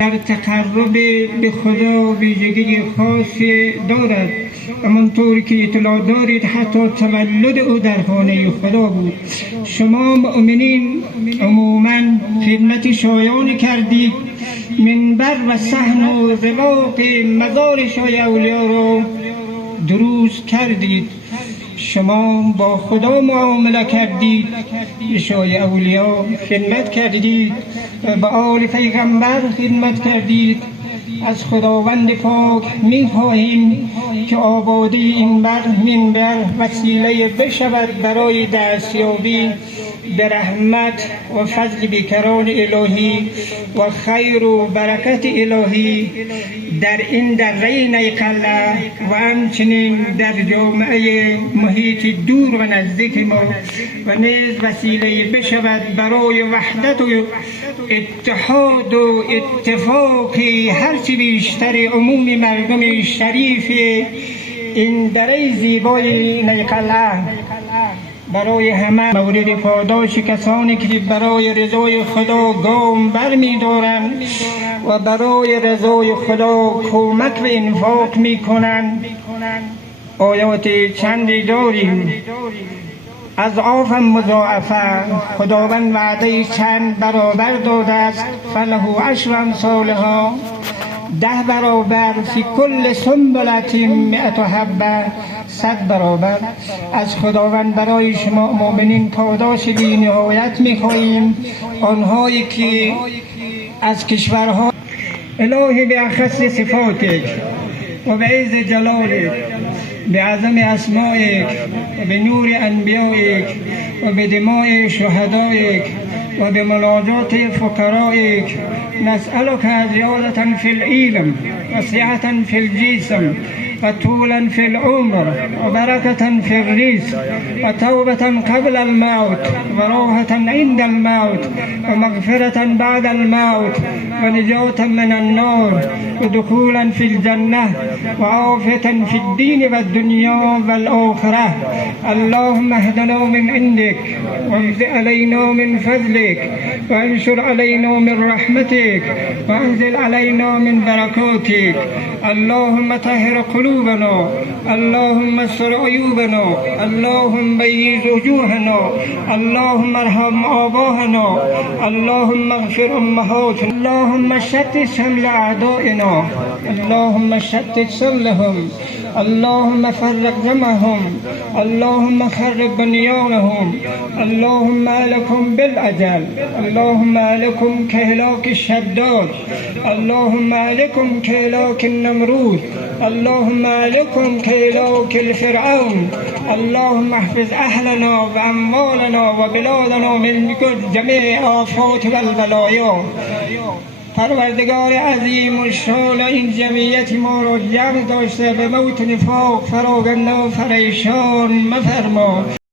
در تقرب به خدا ویژگی خاصی دارد. همانطور که اطلاع دارید حتی تولد او در خانه خدا بود. شما مؤمنین عموما خدمت شایان کردید، منبر و صحن و رواق مزار شای اولیا را درست کردید. شما با خدا معامله کردید، به شای اولیا خدمت کردید و به آل پیغمبر خدمت کردید. از خداوند پاک می‌خواهیم که آبادی این منبر وسیله بشود برای دستیابی به رحمت و فضل بیکران الهی و خیر و برکت الهی در این دره نیقلعه و همچنین در جامعه محیط دور و نزدیک ما، و نیز وسیله بشود برای وحدت و اتحاد و اتفاق هرچی بیشتر عموم مردم شریف این دره زیبای نیقلعه. برای همه مورد پاداش کسانی که برای رضای خدا گام بر می دارند و برای رضای خدا کمک و انفاق می کنند آیات چندی داریم. از آفم مضاعفه، خداوند وعده چند برابر داده است. فله عشر امثالها، 10 برابر. فی کل سنبلة 100 حبه، 100 برابر. از خداوند برای شما مؤمنین پاداش بی نهایت می‌خواهیم. آنهایی که از کشورها الهی به اخص صفاتک و به عز جلالک، به عظم اسمائک و به نور انبیائک و به دماء شهدائک و به مناجات فقرائک، نسألك زیادة فی العلم و سعة فی الجسم و طولا فی العمر و برکة فی الرزق و توبة قبل الموت و راحة عند الموت و مغفرة بعد الموت و نجاة من النار و دخولا فی الجنة و عافية فی الدین و الدنیا و الآخرة. اللهم اهدنا من عندك وانزل علينا من فضلك وانشر علينا من رحمتك وانزل علينا من بركاتك. اللهم طهر قلوبنا، اللهم استر عيوبنا، اللهم بيض وجوهنا، اللهم ارحم آباءنا، اللهم اغفر أمهاتنا، اللهم شتت شمل أعدائنا، اللهم شتت شملهم، اللهم فرق جمعهم، اللهم خرب بنيانهم، اللهم أهلكم بالأجل، اللهم أهلكم كهلاك الشداد، اللهم أهلكم كهلاك النمرود، اللهم أهلكم كهلاك الفرعون. اللهم احفظ أهلنا وأموالنا وبلادنا من جميع آفات والبلايا. پروردگار عظیم الشان این جمعیت ما را جمع داشته به موت نفاق فراگنده و پریشان مفرما.